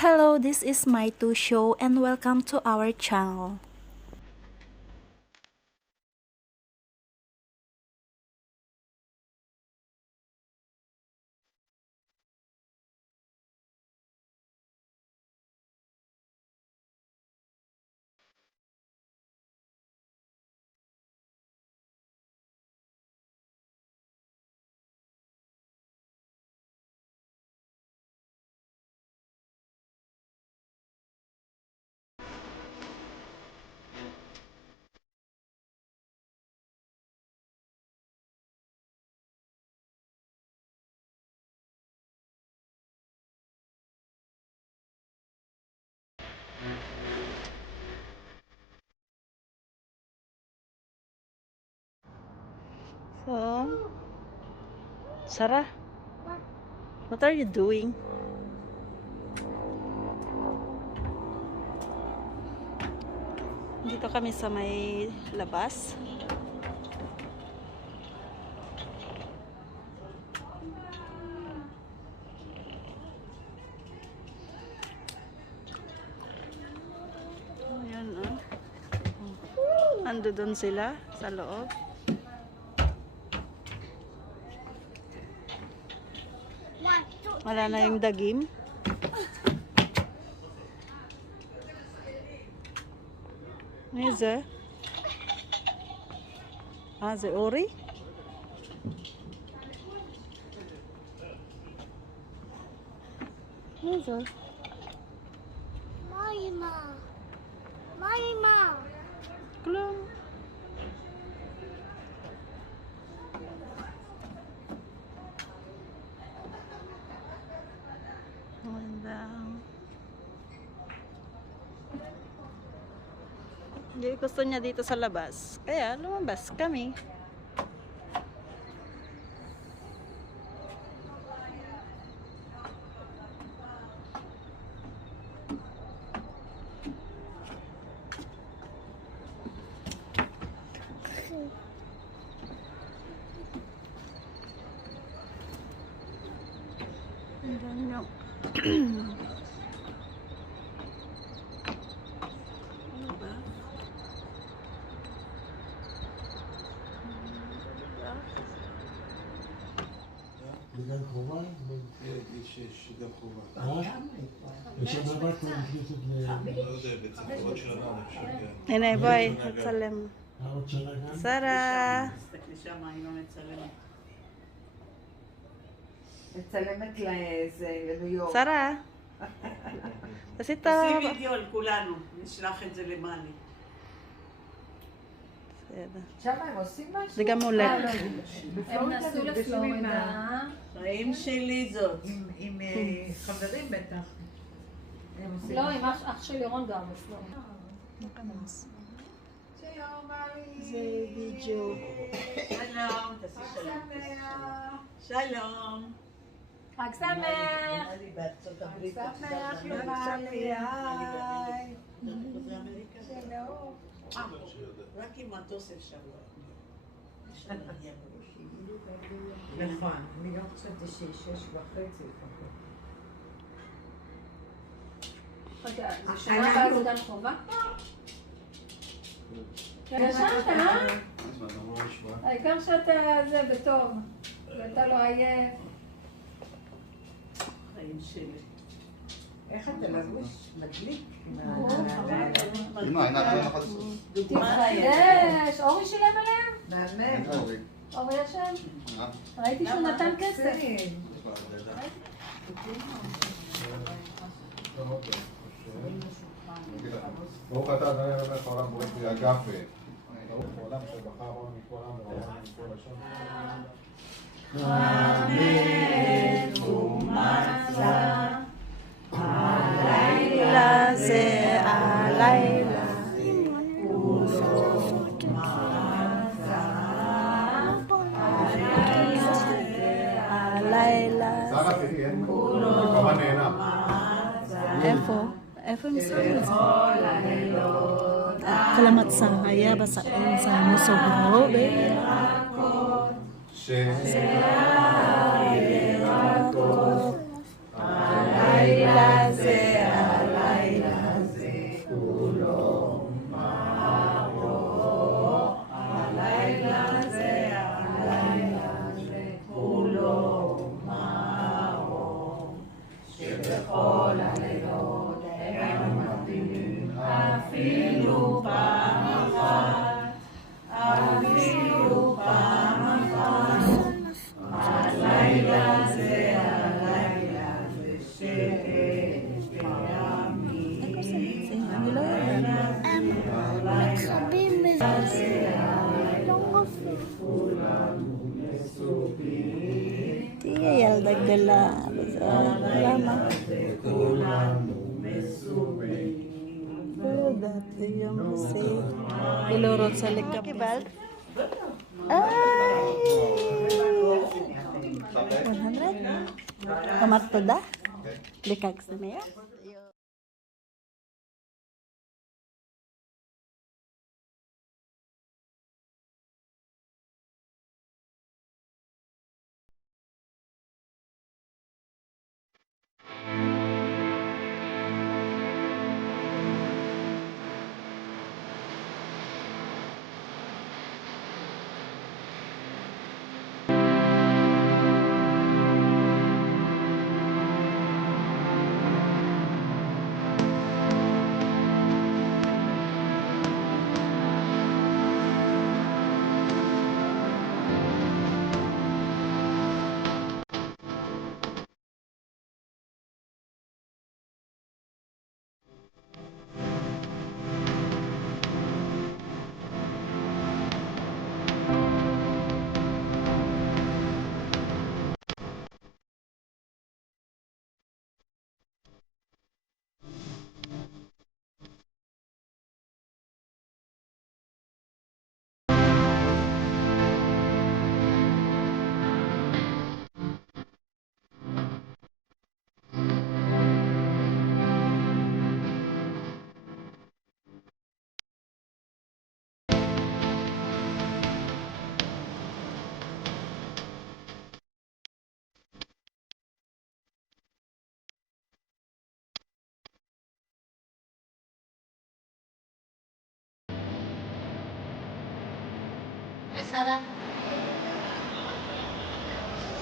Hello, this is my two show and welcome to our channel. So, Sarah, what are you doing? Dito kami sa may labas. Ayan, oh. Ando doon sila sa loob. Wala na yung dagim. Is it? The ori? Is it? Mama. Klong. Hindi gusto niya dito sa labas. Kaya lumabas kami. בגן חובה? יש גם חובה. יש עוד דבר כבר נכנסת לא יודע, בעצם עוד שנה אני חושב. הנה בואי, נצלם. עוד שנה גם? שרה. תסתכלי שם, היא לא מצלמת. מצלמת לניו יורק. שרה. תעשי את ה... תעשי וידאו על כולנו, נשלח את זה למעני. בסדר. שם הם עושים משהו? זה גם עולה. הם נסעו לפלורידה. חיים שלי זאת. עם חברים בטח. הם עושים לא, עם אח של ירון גר בפלורידה. זה וידאו. שלום, תעשי שלום. שלום. חג שמח! אני בארצות הברית. שמח, שלום. רק עם מטוס אפשר. נכון, אני גם חשבתי שיש 6:30 לפחות. רגע, זה שנה הבאה זה גם חובה? ישנת, אה? העיקר שאתה זה בטוב, ואתה לא עייף. חיים שלי. איך אתה לבוש? מדליק? תתחדש, אורי שילם עליהם? מהמם. אורי ישן? ראיתי שהוא נתן כסף. ברוך אתה אדוני אלוהינו העולם בורא פרי אגפה. ברוך העולם שבחר עולם מכל עם ועולם מכל לשון. אמן ומצא הלילה זה הלילה כולו מצא הלילה זה הלילה שרה תראי, אין כמובן נהנה. איפה? איפה הם עשו את זה? כל המצע היה בסעים שמו סוגרו בירקות הלילה זה Tiya yaldag gala. Lama. Dati yung kasi ilurot sa likap. Kibal? Ay! 100? Kamat to da? Likag sa meya?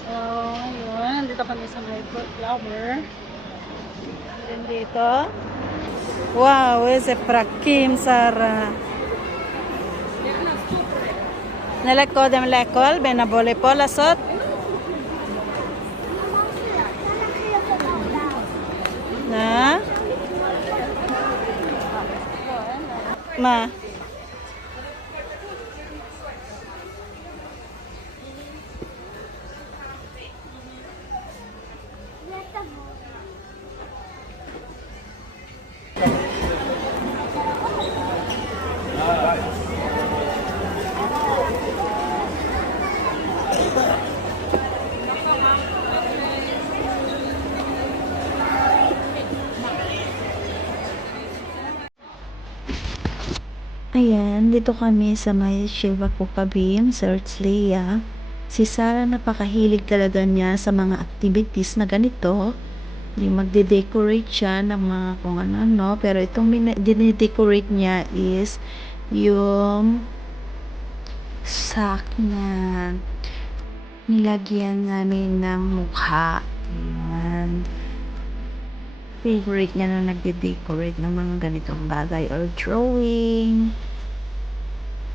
So, yun. Dito kami sa may fruit flower. Then dito. Wow, ese prakim Sara. Nalako dem lekol, benabole po lasot. Na? Ma. Ayan, dito kami sa may Shiva Kukabim, Search Leia. Si Sarah napakahilig talaga niya sa mga activities na ganito. Yung magde-decorate siya ng mga kung ano-ano. Pero itong dine-decorate niya is yung sack na nilagyan namin ng mukha. Ayan. Favorite niya na nagde-decorate ng mga ganitong bagay or drawing.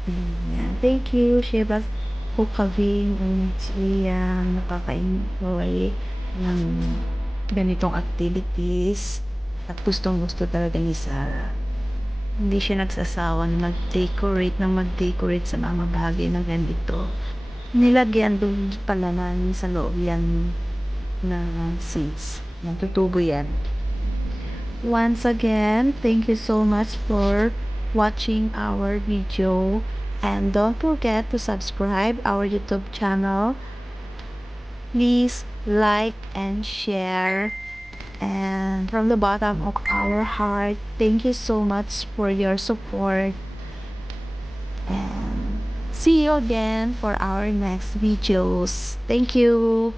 Ayan. Thank you, Shiva Kukaving and siya nakaka-enjoy ng ganitong activities at gustong-gusto talaga ni Sarah. Hindi siya nagsasawa na mag-decorate sa mga bagay na ganito. Nilagyan doon pala namin sa loob yan na seeds. Natutubo yan. Once again, thank you so much for watching our video, and don't forget to subscribe our YouTube channel. Please like and share, and from the bottom of our heart, thank you so much for your support, and see you again for our next videos. Thank you.